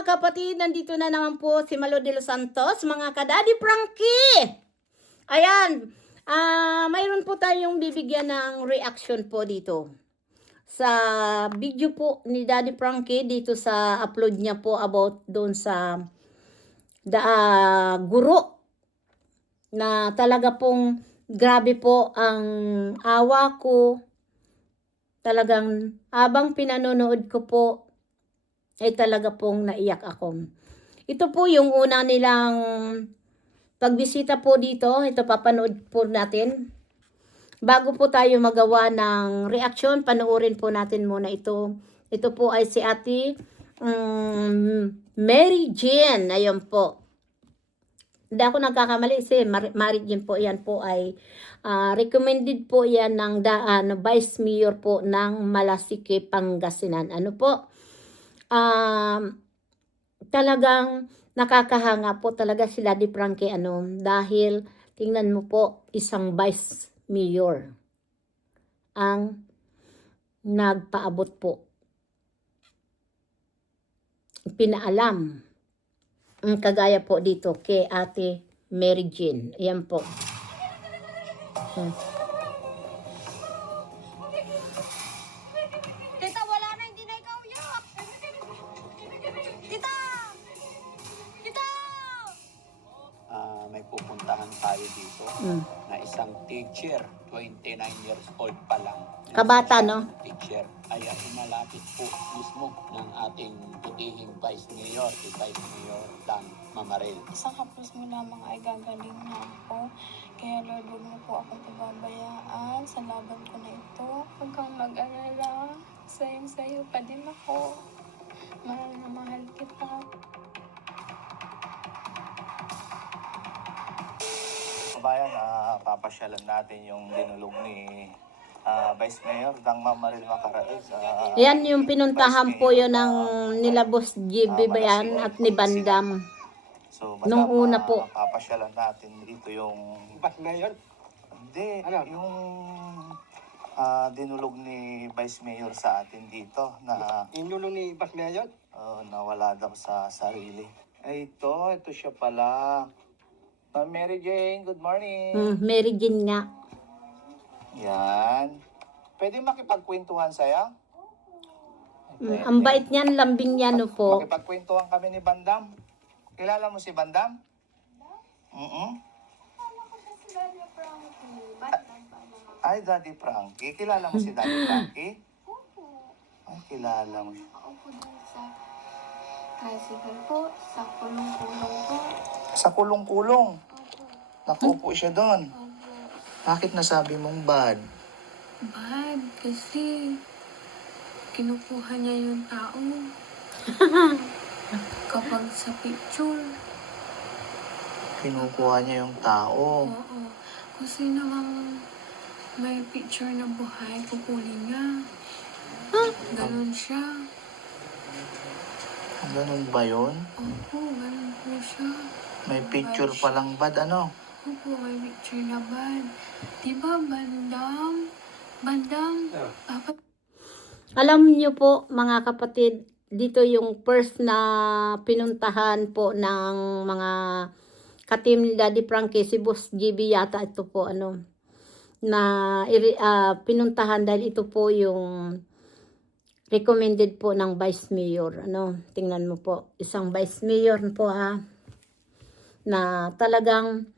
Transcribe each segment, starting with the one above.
mga kapatid, nandito na naman po si Malo de los Santos, mga ka-Daddy Frankie. Ayan, mayroon po tayong bibigyan ng reaction po dito sa video po ni Daddy Frankie dito sa upload niya po about doon sa guro na talaga pong grabe po ang awa ko. Talagang habang pinanonood ko po ay talaga pong naiyak ako. Ito po yung una nilang pagbisita po dito. Ito papanood po natin. Bago po tayo magawa ng reaction, panoorin po natin muna ito. Ito po ay si Ate Mary Jane. Ayun po. Hindi ako nagkakamali si Mary Jane po. Yan po ay recommended po yan ng Vice Mayor po ng Malasike, Pangasinan. Ano po? Talagang nakakahanga po talaga si Daddy Frankie dahil tingnan mo po, isang Vice Mayor ang nagpaabot po, pinaalam ang kagaya po dito kay Ate Mary Jane. Ayan po. Tita, wala na, hindi na ikaw yak. Tita! Tita! May pupuntahan tayo dito na isang teacher, 29 years old pa lang. Kabata, no? Teacher ay malapit po mismo ng ating putihing Vice Mayor, si Vice Mayor Dan Mamaril. Isang haplos mo lamang ay gagaling na ako. Kaya Lord, huwag mo po akong pababayaan sa laban ko na ito. Huwag kang mag-alala. Sayang-sayo pa din ako. Mahal na mahal kita. Kabayan, papasyalan natin yung dinulog ni Vice Mayor Dang Mamaril Macaraes. Yan yung pinuntahan po yun ng nila Boss GB Bayan at ni Bandam. So, Nung una po. Papasyalan natin dito yung... Ba't ngayon? Hindi, Ano? yung dinulog ni Vice Mayor sa atin dito na Inulong ni Ba't ngayon? nawala daw sa sarili. Ay, ito siya pala. Mary Jane, good morning. Mary Jane nga. Yan. Pwede makipagkwentuhan sa'yo? Ang bait niyan, lambing niya no po. Makipagkwentuhan kami ni Bandam. Kilala mo si Bandam? Ay, Daddy Frankie. Kilala mo si Daddy Frankie? Ay, kilala mo siya. Ako po dun sa tricycle po, sa kulong-kulong po. Sa kulong-kulong. Opo, Nakupo siya doon. opo. Bakit nasabi mong bad? Bad, kasi kinukuha niya yung tao. Kapag sa picture, Kinukuha niya yung tao. oo. Kasi namang may picture na buhay, kukunin niya. Ganon siya. Ganun ba yun? Opo, ganon po siya. May picture palang bad, ano? Opo, may picture na bad. Diba, Bandam? Bandam, papa, Alam niyo po mga kapatid, dito yung first na pinuntahan po ng mga ka-team ni Daddy Frankie, si Boss GB yata ito po na pinuntahan dahil ito po yung recommended po ng Vice Mayor. Tingnan mo po, isang Vice Mayor po na talagang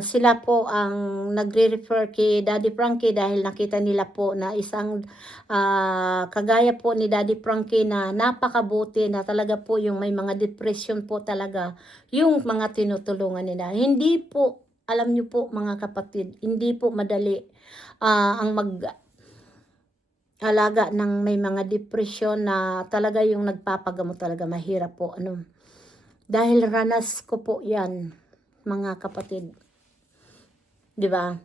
sila po ang nagre-refer kay Daddy Frankie dahil nakita nila po na isang kagaya po ni Daddy Frankie na napakabuti na talaga po yung may mga depression po talaga yung mga tinutulungan nila. Hindi po, alam nyo po mga kapatid, hindi po madali ang alaga ng may mga depression na talaga yung nagpapagamot talaga mahirap po dahil ranas ko po yan mga kapatid. 'Di ba?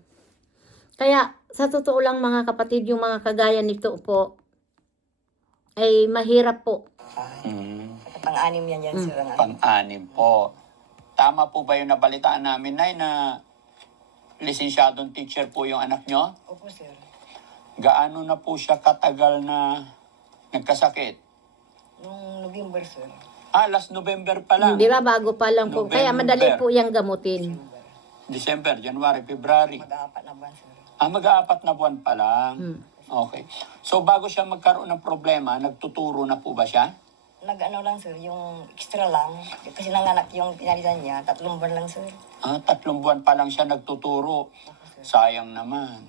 Kaya sa totoo lang mga kapatid, yung mga kagaya nito po ay mahirap po. Pang-anim yan sir. Pang-anim po. Tama po ba yung nabalitaan namin, Nay, na lisensyadong teacher po yung anak nyo? Opo sir. Gaano na po siya katagal na nagkasakit? Nung November, sir. Last November pa lang. Di ba, bago pa lang po. Kaya November. madali po yung gamutin. December, January, February. Mag-aapat na buwan, sir. Mag-aapat na buwan pa lang. Hmm. Okay. So, bago siya magkaroon ng problema, nagtuturo na po ba siya? Nag-ano lang, sir, yung extra lang. Kasi nanganak yung pinalitan niya, 3 buwan lang, sir. 3 buwan pa lang siya nagtuturo. Sayang naman.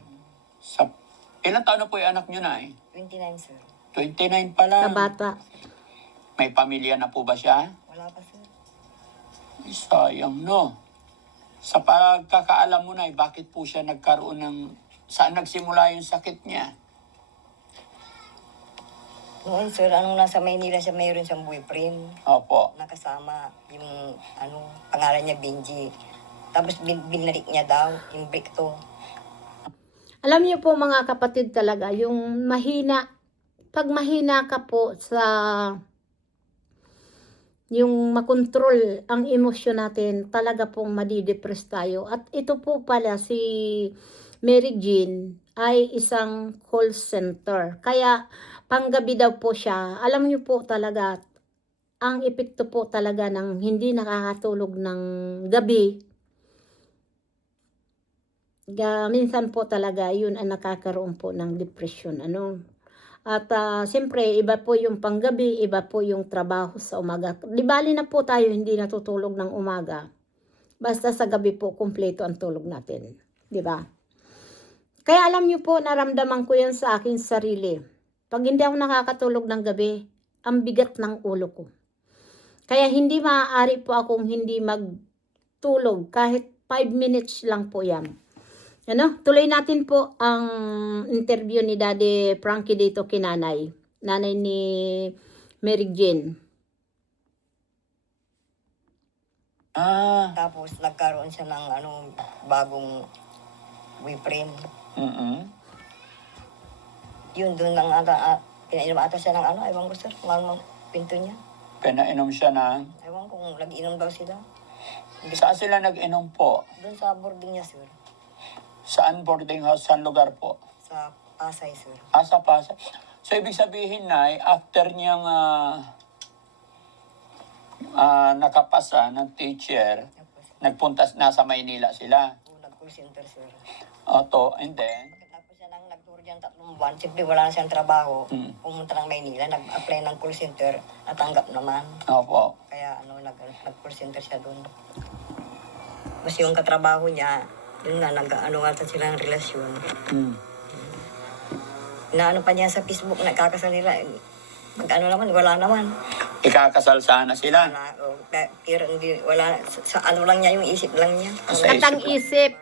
Ilang taon na po yung anak niyo na 29, sir. 29 pa lang. Kabata. May pamilya na po ba siya? Wala pa, sir. Ay, sayang, no? Sa pagkakaalam mo na, bakit po siya nagkaroon ng... Saan nagsimula yung sakit niya? Noon, sir, anong nasa Maynila siya, mayroon siyang boyfriend. Opo. Nakasama yung, pangalan niya, Benji. Tapos binalik niya daw, yung Bricto. Alam niyo po mga kapatid talaga, yung mahina, pag mahina ka po sa yung makontrol ang emosyon natin, talaga pong madidepress tayo. At ito po pala si Mary Jean ay isang call center. Kaya panggabi daw po siya. Alam niyo po talaga, ang epekto po talaga ng hindi nakakatulog ng gabi. Minsan po talaga yun ang nakakaroon po ng depression. At siyempre, iba po yung panggabi, iba po yung trabaho sa umaga. Di bali na po tayo hindi natutulog ng umaga. Basta sa gabi po, kumpleto ang tulog natin. Di ba? Kaya alam niyo po, naramdaman ko yan sa aking sarili. Pag hindi ako nakakatulog ng gabi, ang bigat ng ulo ko. Kaya hindi maaari po akong hindi magtulog kahit 5 minutes lang po yan. Tuloy natin po ang interview ni Daddy Frankie dito kay nanay. Nanay ni Mary Jane. Tapos nagkaroon siya ng bagong boyfriend. Yun, doon lang pinainom ata siya ng ewan ko, sir, kung pinto niya. Pinainom siya na... Ewan ko kung nag-inom daw sila. Saan sila nag-inom po? Doon sa boarding niya, sir. Saan boarding house? Saan lugar po? Sa Pasay, sir. Sa Pasay. So, ibig sabihin na, after niyang nakapasa ng teacher, Tapos, nasa Maynila sila. nag-call center, sir. And then, Pagkatapos siya nang nag-tour dyan 3 buwan, siyempre wala na siyang trabaho. Mm. Pumunta ng Maynila, nag-apply ng call center, natanggap naman. opo. Kaya nag-call center siya doon. Mas yung katrabaho niya, yun nga, nga sila ng relasyon. Pa niya sa Facebook, nagkakasal nila. Naman, wala naman. Ikakasal sana sila. Pero hindi, wala, sa lang niya, yung isip lang niya. Sa Katang isip.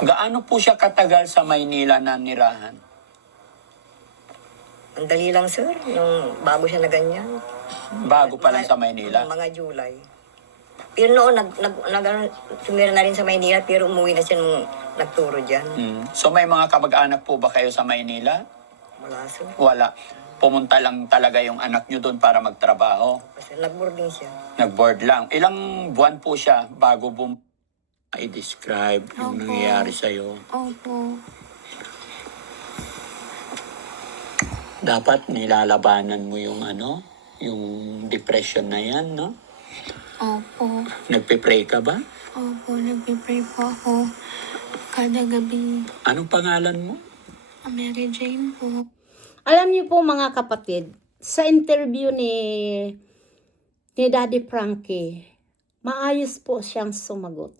Gaano po siya katagal sa Maynila na nirahan? Ang dali lang, sir, nung bago siya na ganyan. Bago pa lang sa Maynila? Mga July. Pero noon, sumira na rin sa Maynila, pero umuwi na siya nung nagturo dyan. So may mga kamag-anak po ba kayo sa Maynila? Wala, sir. Wala. Pumunta lang talaga yung anak nyo doon para magtrabaho. Kasi nag-boarding siya. Nag-board lang. Ilang buwan po siya bago i-describe yung Opo. nangyayari sa'yo? Opo. Dapat nilalabanan mo yung yung depression na yan, no? Opo. Nagpe-pray ka ba? Opo, nagpipray po ako kada gabi. Anong pangalan mo? Mary Jane po. Alam niyo po mga kapatid, sa interview ni Daddy Frankie, maayos po siyang sumagot.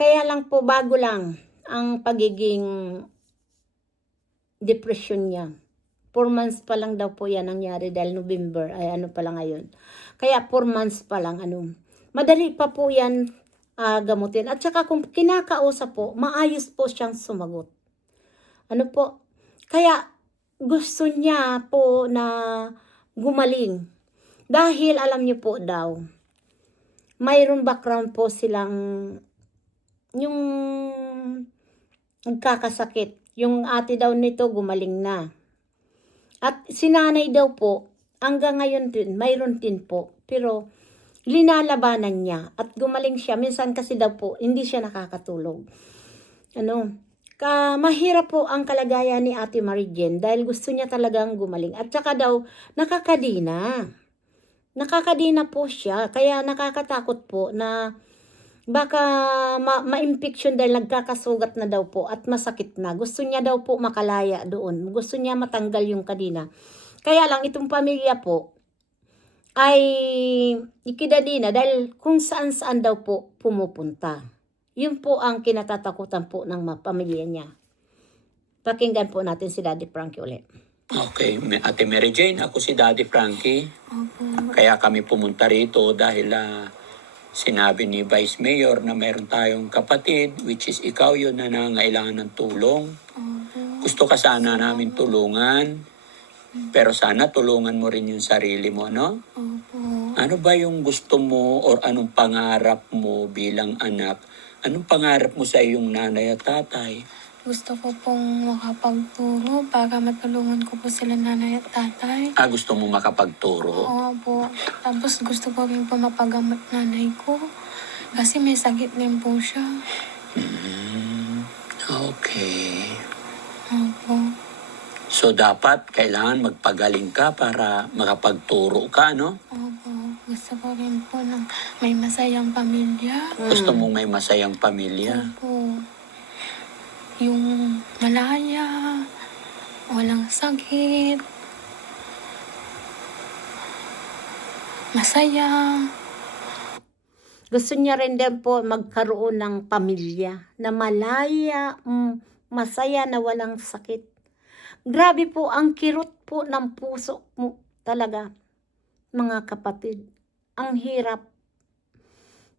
Kaya lang po bago lang ang pagiging depression niya. 4 months pa lang daw po yan nangyari dahil November, ay pa lang ngayon. Kaya 4 months pa lang, madali pa po yan gamutin. At saka kung kinakausap po, maayos po siyang sumagot. Kaya gusto niya po na gumaling. Dahil alam niyo po daw, mayroon background po silang yung nagkakasakit. Yung ate daw nito gumaling na. At sinanay daw po, hanggang ngayon din, mayroon din po. Pero linalabanan niya at gumaling siya. Minsan kasi daw po, hindi siya nakakatulog. mahirap po ang kalagayan ni Ate Mary Jane dahil gusto niya talagang gumaling. At saka daw, nakakadina. Nakakadina po siya. Kaya nakakatakot po na baka ma-infection dahil nagkakasugat na daw po at masakit na. Gusto niya daw po makalaya doon. Gusto niya matanggal yung kadina. Kaya lang itong pamilya po ay ikidadina dahil kung saan-saan daw po pumupunta. Yun po ang kinatatakutan po ng pamilya niya. Pakinggan po natin si Daddy Frankie ulit. Okay, Ate Mary Jane, ako si Daddy Frankie. Opo. Kaya kami pumunta rito dahil sinabi ni Vice Mayor na meron tayong kapatid, which is ikaw yun na nangailangan ng tulong. Opo. Gusto ka sana namin tulungan, pero sana tulungan mo rin yung sarili mo, no? Opo. Ano ba yung gusto mo or anong pangarap mo bilang anak? Anong pangarap mo sa iyong nanay at tatay? Gusto ko pong makapagturo para matulungan ko po sila nanay at tatay. Gusto mo makapagturo? Opo. Tapos gusto ko rin po mapagamot nanay ko. Kasi may sakit din po siya. Okay. Opo. So dapat kailangan magpagaling ka para makapagturo ka, no? Opo. Gusto ko rin po ng may masayang pamilya. Gusto mong may masayang pamilya. Opo. Yung malaya, walang sakit, masaya. Gusto niya rin din po magkaroon ng pamilya na malaya, masaya na walang sakit. Grabe po ang kirot po ng puso mo talaga, mga kapatid. Ang hirap.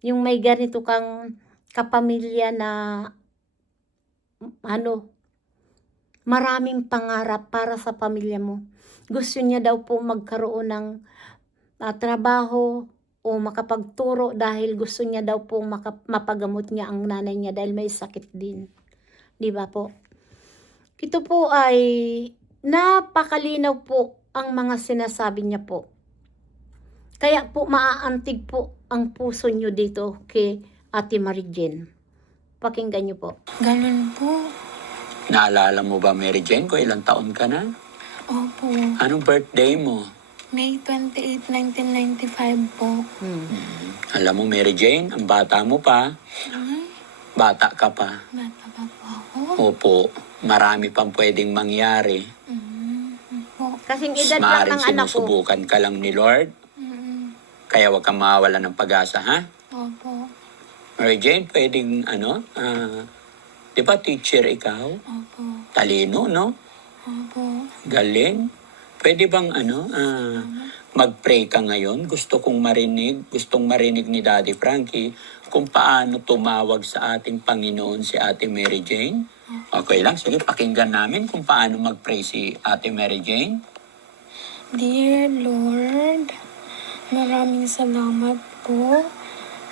Yung may ganito kang kapamilya na maraming pangarap para sa pamilya mo. Gusto niya daw po magkaroon ng trabaho o makapagturo dahil gusto niya daw po mapagamot niya ang nanay niya dahil may sakit din. Di ba po? Ito po ay napakalinaw po ang mga sinasabi niya po. Kaya po maaantig po ang puso niyo dito kay Ate Mary Jane. Pakinggan niyo po. Ganun po. Naalala mo ba, Mary Jane, kung ilang taon ka na? Opo. Anong birthday mo? May 28, 1995 po. Alam mo, Mary Jane, ang bata mo pa. Ay, Bata ka pa. bata pa po ako. Opo, marami pang pwedeng mangyari. Po. Kasing edad lang Maaaring ng anak ko. sinusubukan ka lang ni Lord. Kaya huwag kang mawawala ng pag-asa, ha? Opo. Mary Jane, pwedeng, di ba teacher ikaw? Opo. Talino, no? Opo. Galing. Pwede bang, mag-pray ka ngayon? Gustong marinig ni Daddy Frankie kung paano tumawag sa ating Panginoon si Ate Mary Jane. Okay lang, sige, pakinggan namin kung paano mag-pray si Ate Mary Jane. Dear Lord, maraming salamat po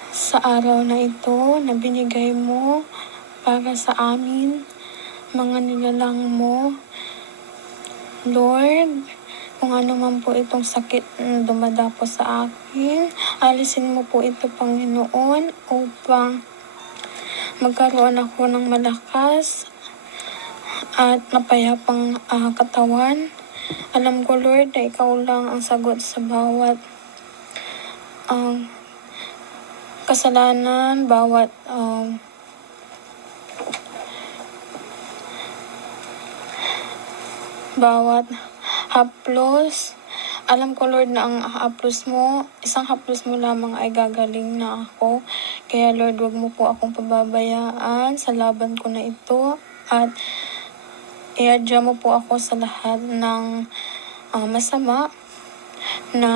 sa araw na ito na binigay mo para sa amin, mga nilalang mo. Lord, kung ano man po itong sakit na dumadapo sa akin, alisin mo po ito, Panginoon, upang magkaroon ako ng malakas at mapayapang katawan. Alam ko, Lord, na ikaw lang ang sagot sa bawat kasalanan, bawat haplos. Alam ko, Lord, na ang isang haplos mo lamang ay gagaling na ako. Kaya, Lord, wag mo po akong pababayaan sa laban ko na ito. At iadya mo po ako sa lahat ng masama na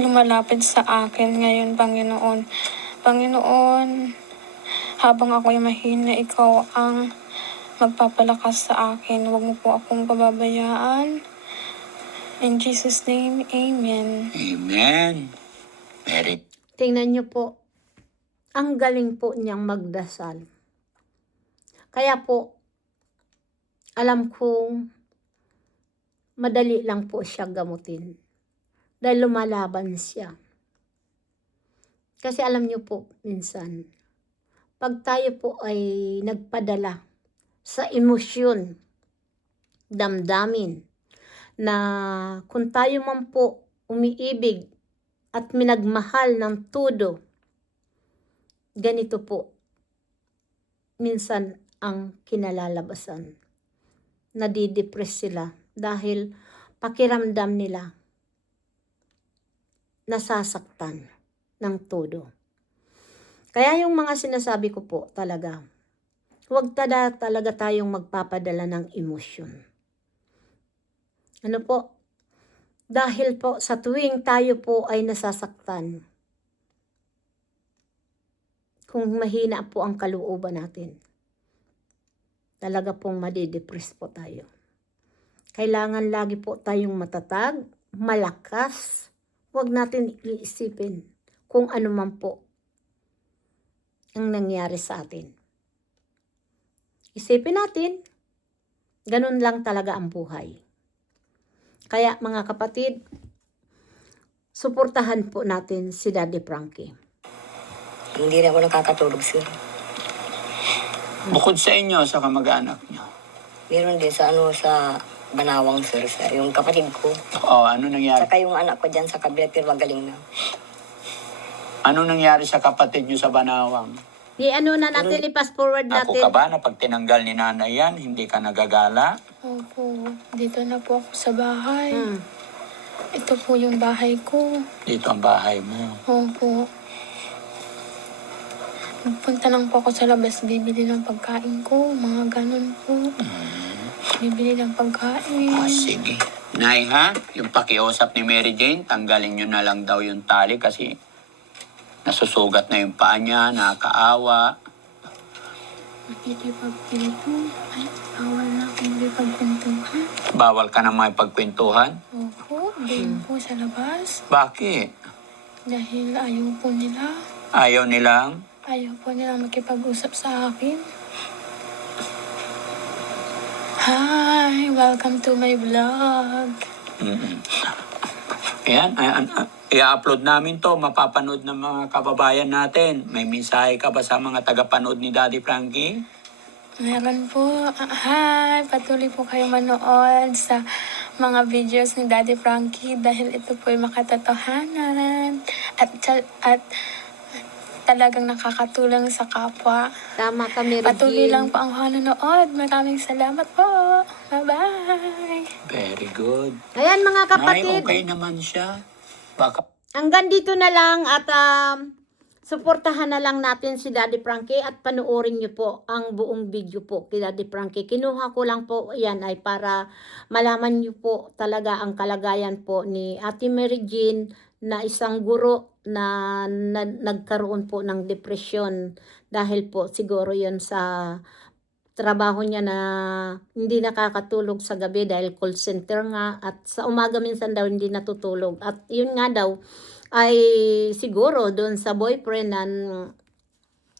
lumalapit sa akin ngayon, Panginoon. Panginoon, habang ako'y mahina, ikaw ang magpapalakas sa akin. Huwag mo po akong pababayaan. In Jesus' name, Amen. Amen. Mary. Tingnan niyo po, ang galing po niyang magdasal. Kaya po, alam kong madali lang po siya gamutin. Dahil lumalaban siya. Kasi alam niyo po, minsan, pag tayo po ay nagpadala sa emosyon, damdamin, na kung tayo man po umiibig at minagmahal ng todo, ganito po minsan ang kinalalabasan. Nadidepress sila dahil pakiramdam nila nasasaktan ng todo. Kaya yung mga sinasabi ko po talaga, huwag talaga tayong magpapadala ng emosyon. Ano po? Dahil po sa tuwing tayo po ay nasasaktan, kung mahina po ang kalooban natin, talaga pong madidepress po tayo. Kailangan lagi po tayong matatag, malakas. Huwag natin iisipin kung ano man po ang nangyari sa atin. Isipin natin, ganun lang talaga ang buhay. Kaya mga kapatid, suportahan po natin si Daddy Frankie. Hindi na ako nakakatulog, sir. Bukod sa inyo, sa kamag-anak niyo. Meron din sa sa Banawang, sir, sa yung kapatid ko. Ano nangyari? Saka yung anak ko dyan sa kabila, pero magaling na. Ano nangyari sa kapatid niyo sa Banawang? Ano na natin, i-fast forward Ako natin. ka ba na pag tinanggal ni nanay yan, hindi ka nagagala? Opo, dito na po ako sa bahay. Hmm. Ito po yung bahay ko. Dito ang bahay mo. Opo. Nagpunta lang po ako sa labas, bibili ng pagkain ko. Mga ganun po. Bibili ng pagkain. Sige. Nay ha, yung pakiusap ni Mary Jane, tanggalin nyo na lang daw yung tali kasi nasusugat na yung paa niya, nakakaawa. Makikipagpinto. Ay, awal na akong makikipagpintuhan. Bawal ka na makipagkwentuhan? Opo, din po sa labas. Bakit? Dahil ayaw po nila. Ayaw nilang? Ayaw po nila makipag-usap sa akin. Hi! Welcome to my vlog. Ayan, i-upload namin to, mapapanood ng mga kababayan natin. May mensahe ka ba sa mga tagapanood ni Daddy Frankie? Meron po. Hi! Patuloy po kayo manood sa mga videos ni Daddy Frankie dahil ito po ay makatotohanan at talagang nakakatulong sa kapwa. Tama ka, Mary Patuloy Jean. lang po ang manonood. Maraming salamat po. Bye-bye! Very good. Ayan mga Nay, kapatid, okay naman siya. Baka hanggang dito na lang at suportahan na lang natin si Daddy Frankie at panoorin niyo po ang buong video po kay Daddy Frankie. Kinuha ko lang po yan ay para malaman niyo po talaga ang kalagayan po ni Ate Mary Jean na isang guro na nagkaroon po ng depresyon dahil po siguro yun sa trabaho niya na hindi nakakatulog sa gabi dahil call center nga at sa umaga minsan daw hindi natutulog at yun nga daw ay siguro doon sa boyfriend na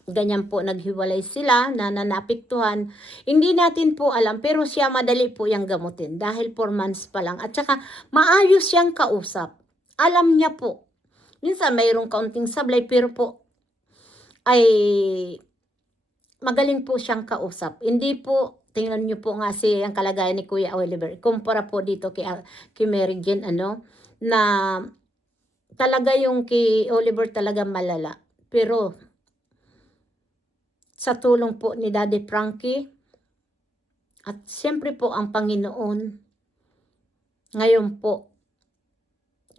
ganyan po naghiwalay sila na napiktuhan. Hindi natin po alam pero siya madali po yung gamutin dahil 4 months pa lang at saka maayos siyang kausap. Alam niya po. Minsan mayroong kaunting sablay pero po ay magaling po siyang kausap. Hindi po, tingnan niyo po nga si ang kalagayan ni Kuya Oliver. Kumpara po dito kay Mary Jane, na talaga yung kay Oliver talaga malala. Pero sa tulong po ni Daddy Frankie at siyempre po ang Panginoon, ngayon po,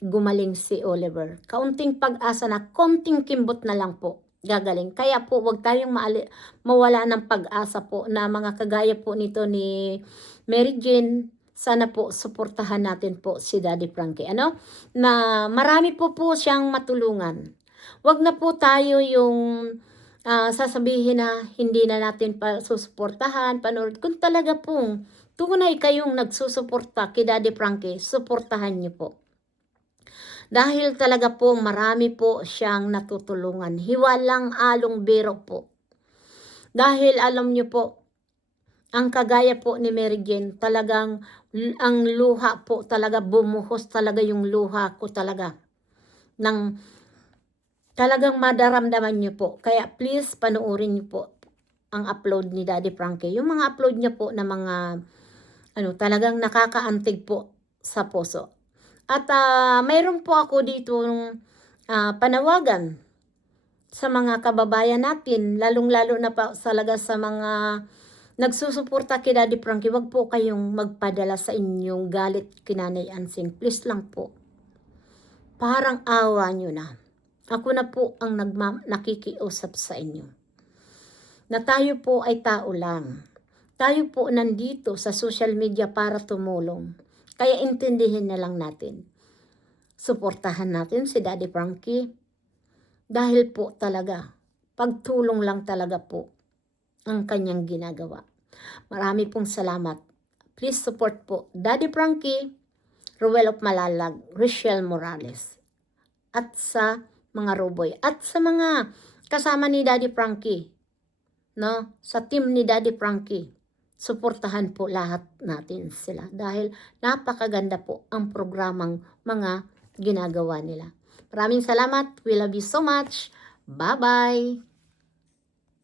gumaling si Oliver. Kaunting pag-asa na, konting kimbot na lang po, gagaling. Kaya po, wag tayong mawala ng pag-asa po na mga kagaya po nito ni Mary Jane. Sana po, suportahan natin po si Daddy Frankie. Na marami po siyang matulungan. Wag na po tayo yung sasabihin na hindi na natin pa susuportahan, panood. Kung talaga pong tunay kayong nagsusuporta kay Daddy Frankie, suportahan niyo po. Dahil talaga po marami po siyang natutulungan. Hiwalang along biro po. Dahil alam niyo po, ang kagaya po ni Mary Jane, talagang ang luha po talaga, bumuhos talaga yung luha ko talaga. talagang madaramdaman niyo po. Kaya please panoorin niyo po ang upload ni Daddy Frankie. Yung mga upload niya po na mga talagang nakakaantig po sa puso. At mayroon po ako dito panawagan sa mga kababayan natin, lalong-lalo na pa talaga sa mga nagsusuporta kay Daddy Frankie. Wag po kayong magpadala sa inyong galit kay Nanay Ansing. Please lang po. Parang awa nyo na. Ako na po ang nakikiusap sa inyo. Na tayo po ay tao lang. Tayo po nandito sa social media para tumulong. Kaya intindihin na lang natin. Suportahan natin si Daddy Frankie. Dahil po talaga, pagtulong lang talaga po ang kanyang ginagawa. Marami pong salamat. Please support po Daddy Frankie, Ruel of Malalag, Richelle Morales. At sa mga Roboy. At sa mga kasama ni Daddy Frankie. No? Sa team ni Daddy Frankie. Suportahan po lahat natin sila. Dahil napakaganda po ang programang mga ginagawa nila. Maraming salamat. We love you so much. Bye-bye.